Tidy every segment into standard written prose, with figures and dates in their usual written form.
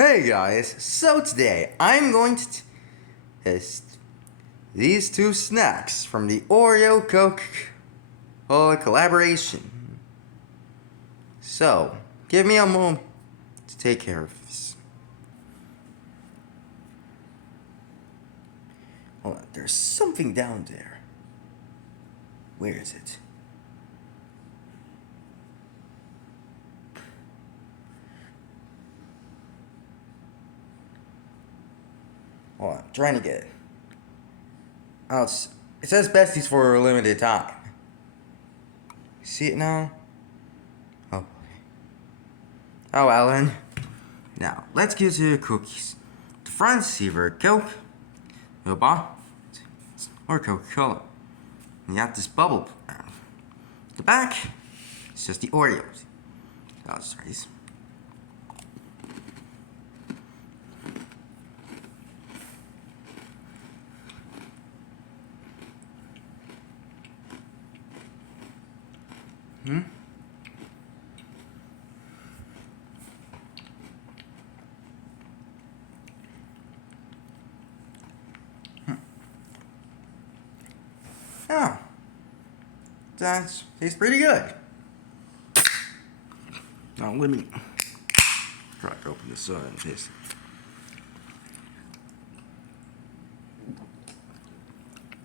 Hey guys, so today I'm going to test these two snacks from the Oreo Coca-Cola collaboration. So, give me a moment to take care of this. Hold on, there's something down there. Where is it? Hold on, I'm trying to get it. Oh, it says besties for a limited time. See it now? Oh. Oh, Alan. Now, let's get to the cookies. The front is either Coke, Milk, or Coca-Cola. You got this bubble. The back is just the Oreos. Let's try these. Oh, that tastes pretty good. Now let me try to open this and taste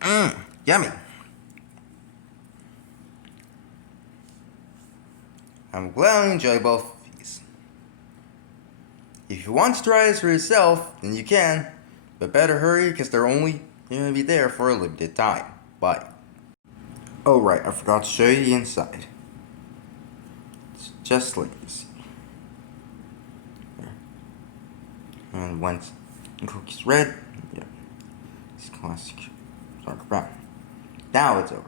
it. Yummy. I'm glad you enjoy both of these. If you want to try this for yourself, then you can, but better hurry because they're only going to be there for a limited time. Bye. Oh right, I forgot to show you the inside. It's just like you see. There. And once the cookie's red, yeah, it's classic dark brown. Now it's over.